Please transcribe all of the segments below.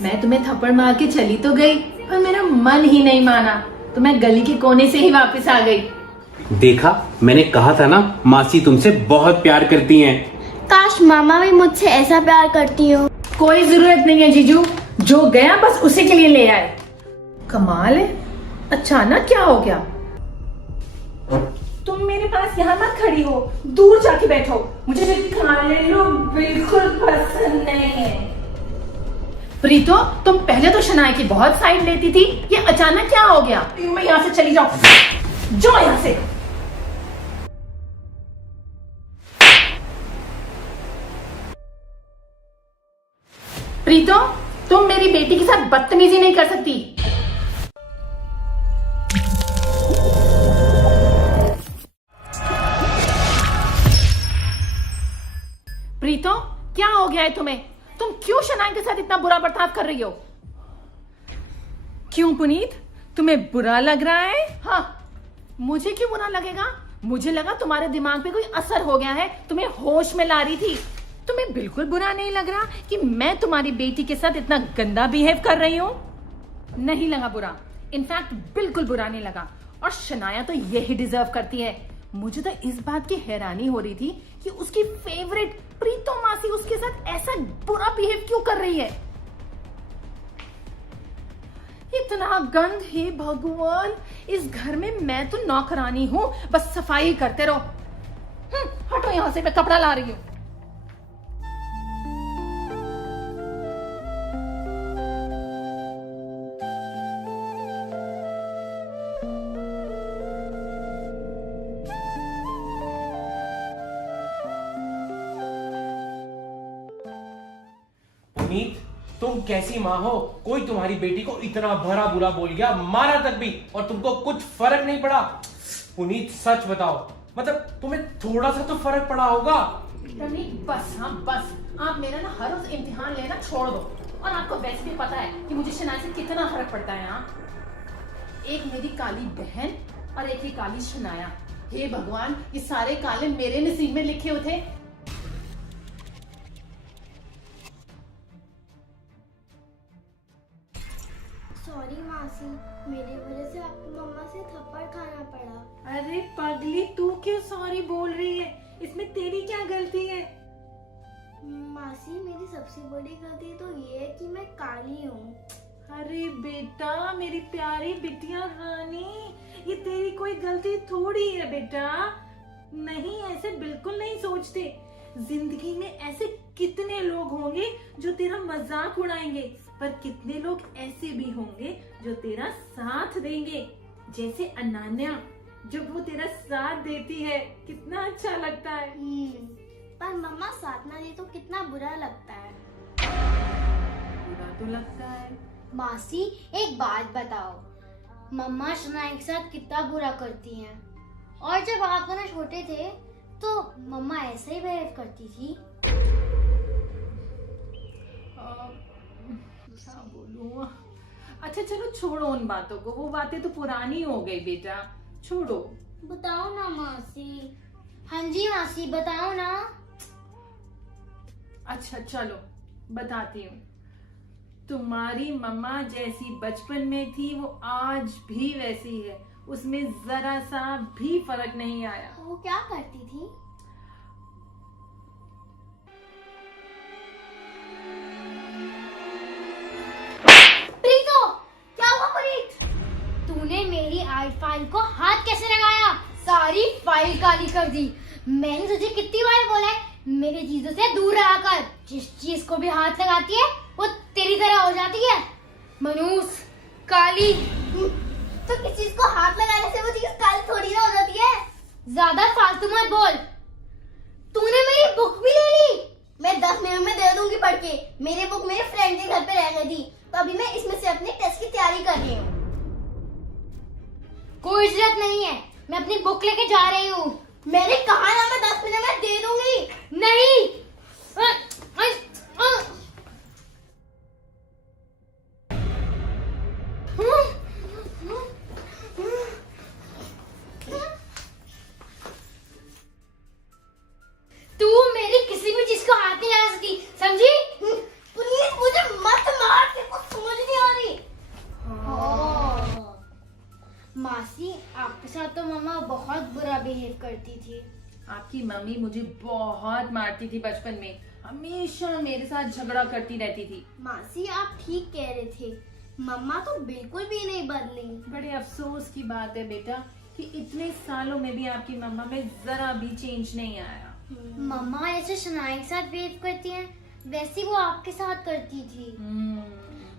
मैं तुम्हें थप्पड़ मार के चली तो गई, पर मेरा मन ही नहीं माना, तो मैं गली के कोने से ही वापस आ गई। देखा, मैंने कहा था ना, मासी तुमसे बहुत प्यार करती हैं। काश मामा भी मुझसे ऐसा प्यार करती हो। कोई जरूरत नहीं है जीजू, जो गया बस उसी के लिए ले आए। कमाल है, अचानक क्या हो गया? तुम मेरे पास यहाँ मत खड़ी हो, दूर जाके बैठो। मुझे खाने लो बिल्कुल पसंद नहीं है। प्रीतो, तुम पहले तो शनाया की बहुत साइड लेती थी, ये अचानक क्या हो गया? मैं यहाँ से चली जाओ, जाओ यहाँ से। प्रीतो, तुम मेरी बेटी के साथ बदतमीजी नहीं कर सकती। प्रीतो, क्या हो गया है तुम्हें? तुम क्यों शनाया के साथ इतना बुरा बर्ताव कर रही हो? क्यों पुनीत, तुम्हें बुरा लग रहा है? हाँ, मुझे क्यों बुरा लगेगा? मुझे लगा तुम्हारे दिमाग पे कोई असर हो गया है, तुम्हें होश में ला रही थी। तुम्हें बिल्कुल बुरा नहीं लग रहा कि मैं तुम्हारी बेटी के साथ इतना गंदा बिहेव कर रही हूँ? नहीं लगा बुरा, इनफैक्ट बिल्कुल बुरा नहीं लगा। और शनाया तो यही डिजर्व करती है। मुझे तो इस बात की हैरानी हो रही थी कि उसकी फेवरेट प्रीतो मासी उसके साथ ऐसा बुरा बिहेव क्यों कर रही है। इतना गंद, हे भगवान, इस घर में मैं तो नौकरानी हूं, बस सफाई करते रहो। हटो यहां से, मैं कपड़ा ला रही हूं। पुनीत, तुम कैसी माँ हो? कोई तुम्हारी बेटी को इतना भरा बुरा बोल गया, मारा तक भी, और तुमको कुछ फर्क नहीं पड़ा? पुनीत सच बताओ, मतलब तुम्हें थोड़ा सा तो फर्क पड़ा होगा। बस, हाँ बस, आप मेरा ना हर रोज इम्तिहान लेना छोड़ दो। और आपको वैसे भी पता है कि मुझे शनाया से कितना फर्क पड़ता है। एक मेरी काली बहन और एक ही काली शनाया। हे भगवान, ये सारे काले मेरे नसीब में लिखे हुए थे। सॉरी मासी, मेरी वजह से आपको मम्मा से थप्पड़ खाना पड़ा। अरे पगली, तू क्यों सॉरी बोल रही है? इसमें तेरी क्या गलती है? मासी, मेरी सबसे बड़ी गलती तो ये है कि मैं काली हूँ। अरे बेटा, मेरी प्यारी बिटिया रानी, ये तेरी कोई गलती थोड़ी है बेटा। नहीं, ऐसे बिल्कुल नहीं सोचते। जिंदगी में ऐसे कितने लोग होंगे जो तेरा मजाक उड़ाएंगे, पर कितने लोग ऐसे भी होंगे जो तेरा साथ देंगे। जैसे अनन्या, जब वो तेरा साथ देती है कितना अच्छा लगता है। पर मम्मा साथ ना दे तो कितना बुरा लगता है। बुरा तो लगता है। मासी, एक बात बताओ, मम्मा शनाया के साथ कितना बुरा करती हैं, और जब आप दोनों छोटे थे तो मम्मा ऐसे ही बिहेव करती थी। क्या बोलूं? अच्छा चलो छोड़ो उन बातों को, वो बातें तो पुरानी हो गई बेटा, छोड़ो। बताओ ना मासी। हाँ जी मासी, बताओ ना। अच्छा चलो बताती हूँ। तुम्हारी मम्मा जैसी बचपन में थी वो आज भी वैसी है, उसमें जरा सा भी फर्क नहीं आया। वो क्या करती थी? प्रीतो, क्या हुआ प्रीत? तूने मेरी आई फाइल को हाथ कैसे लगाया? सारी फाइल काली कर दी। मैंने तुझे कितनी बार बोला है मेरे चीजों से दूर रहा कर। जिस चीज को भी हाथ लगाती है वो तेरी तरह हो जाती है। मनूस काली। तो किस चीज को हाथ लगाने से वो चीज काली थोड़ी ना हो जाती है। ज्यादा फालतू मत बोल। तूने मेरी बुक भी ले ली। मैं 10 मिनट में दे दूंगी पढ़ के। मेरी बुक मेरे फ्रेंड के घर पे रह गई थी, तो अभी मैं इसमें से अपने टेस्ट की तैयारी कर रही हूँ। कोई जरूरत नहीं है, मैं अपनी बुक लेके जा रही हूँ। मैंने कहा ना मैं 10 मिनट में दे दूंगी। नहीं। तू मेरी किसी भी चीज को हाथ नहीं लगा सकती, समझी? प्लीज मुझे मत मार। करती थी। आपकी मम्मी मुझे बहुत मारती थी बचपन में, हमेशा मेरे साथ झगड़ा करती रहती थी। मासी आप ठीक कह रहे थे, मम्मा तो बिल्कुल भी नहीं बदली। बड़े अफसोस की बात है बेटा कि इतने सालों में भी आपकी मम्मा में जरा भी चेंज नहीं आया। मम्मा जैसे शनाया के साथ बिहेव करती हैं, वैसे वो आपके साथ करती थी।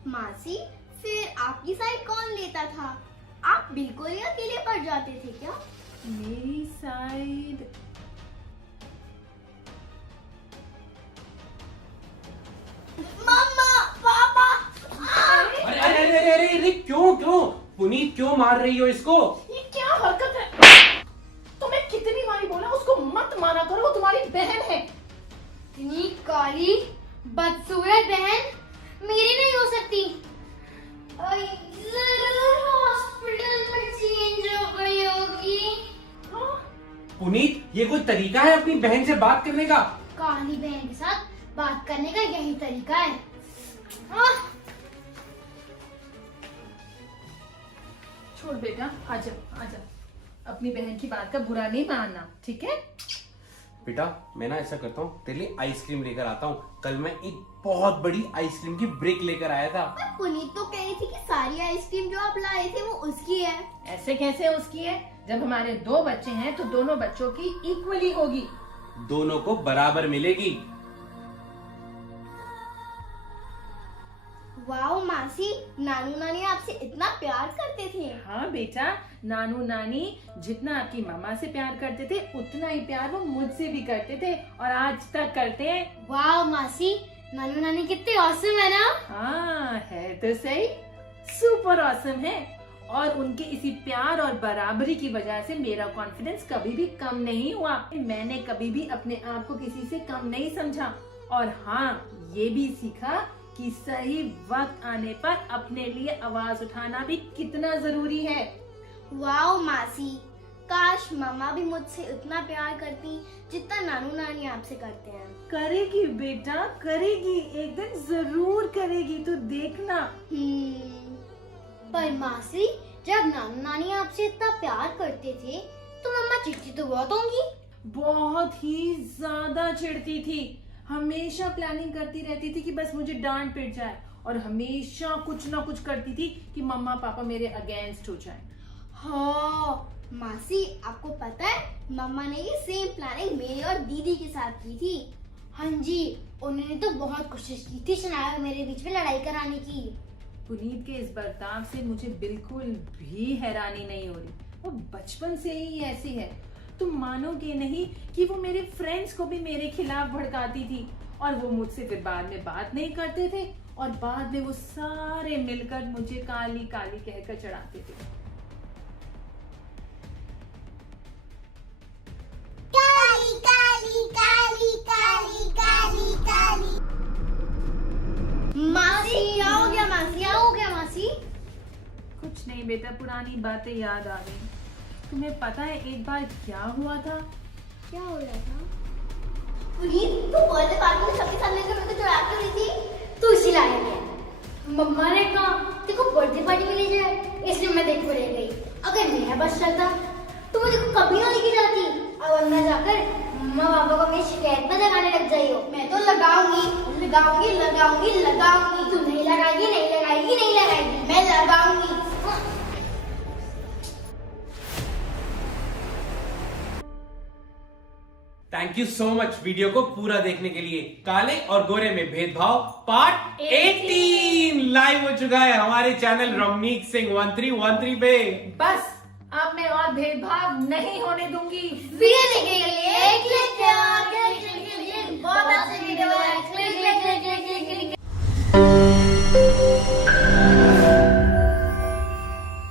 मासी फिर आपकी साइड कौन लेता था? आप बिल्कुल ही अकेले पड़ जाते थे क्या? मेरी साइड मम्मा, पापा। अरे अरे अरे अरे अरे अरे, क्यों क्यों पुनीत, क्यों मार रही हो इसको? ये क्या हरकत है? तुम्हें कितनी बारी बोला उसको मत मारा करो, वो तुम्हारी बहन है। इतनी काली बदसूरत बहन मेरी नहीं हो सकती। जरूर हॉस्पिटल में चेंज हो गई होगी। पुनीत, ये कोई तरीका है अपनी बहन से बात करने का? काली बहन के साथ बात करने का यही तरीका है। छोड़ बेटा, आजा आजा, अपनी बहन की बात का बुरा नहीं मानना, ठीक है? बेटा मैं ना ऐसा करता हूँ, तेरे लिए आइसक्रीम लेकर आता हूँ। कल मैं एक बहुत बड़ी आइसक्रीम की ब्रेक लेकर आया था। पुनीत तो कह रही थी कि सारी आइसक्रीम जो आप लाए थे वो उसकी है। ऐसे कैसे उसकी है? जब हमारे 2 बच्चे हैं तो दोनों बच्चों की इक्वली होगी। दोनों को बराबर मिलेगी। वाओ मासी, नानू नानी आपसे इतना प्यार करते थे। हाँ बेटा, नानू नानी जितना आपकी मम्मा से प्यार करते थे उतना ही प्यार वो मुझसे भी करते थे और आज तक करते हैं। वाओ मासी, नानू नानी कितने ऑसम है ना। हाँ है तो सही, सुपर ऑसम है। और उनके इसी प्यार और बराबरी की वजह से मेरा कॉन्फिडेंस कभी भी कम नहीं हुआ। मैंने कभी भी अपने आप को किसी से कम नहीं समझा। और हाँ, ये भी सीखा कि सही वक्त आने पर अपने लिए आवाज उठाना भी कितना जरूरी है। वाओ मासी, काश मम्मा भी मुझसे उतना प्यार करती जितना नानू नानी आपसे करते हैं। करेगी बेटा, करेगी, एक दिन जरूर करेगी, तो देखना। पर मासी, जब नानू नानी आपसे इतना प्यार करते थे तो मम्मा चिढ़ती तो बहुत होंगी। बहुत ही ज्यादा चिढ़ती थी, हमेशा प्लानिंग करती रहती थी कि बस मुझे डांट पिट जाए, और हमेशा कुछ ना कुछ करती थी कि मम्मा पापा मेरे अगेंस्ट हो जाए। हाँ मासी, आपको पता है मम्मा ने ये सेम प्लानिंग मेरे और दीदी के साथ की थी। हाँ जी, उन्होंने तो बहुत कोशिश की थी शनाया और मेरे बीच में लड़ाई कराने की। पुनीत के इस बर्ताव से मुझे बिल्कुल भी हैरानी नहीं हो रही। वो बचपन से ही ऐसी है। तुम मानोगे नहीं कि वो मेरे फ्रेंड्स को भी मेरे खिलाफ भड़काती थी, और वो मुझसे फिर बाद में बात नहीं करते थे, और बाद में वो सारे मिलकर मुझे काली काली कहकर चढ़ाते थे। काली काली काली काली काली काली। मासी क्या हो गया? मासी क्या हो गया? मासी कुछ नहीं बेटा, पुरानी बातें याद आ गई। तुम्हें पता है एक बार क्या हुआ था? क्या हो रहा था? पुनीत, तू बर्थडे पार्टी में सबके साथ मिलकर मेरे को चढ़ा के हुई थी, तू इसी लायक है। मम्मा ने कहा तेरे को बर्थडे पार्टी में ले जाए, इसलिए मैं देखो ले गई। अगर मेरा बस चलता तो मुझे कभी ना लेके जाती। अब अंदर जाकर मम्मा पापा को मेरी शिकायत में लगाने लग जाई हो। मैं तो लगाऊंगी लगाऊंगी लगाऊंगी लगाऊंगी। तू नहीं लगाएगी, नहीं लगाएगी, नहीं लगाएगी, मैं लगाऊंगी। Thank you so much video को पूरा देखने के लिए। काले और गोरे में भेदभाव पार्ट 18 लाइव हो चुका है हमारे चैनल रमनीक सिंह 1313 पे। बस अब मैं और भेदभाव नहीं होने दूंगी। वीडियो देखिएगा।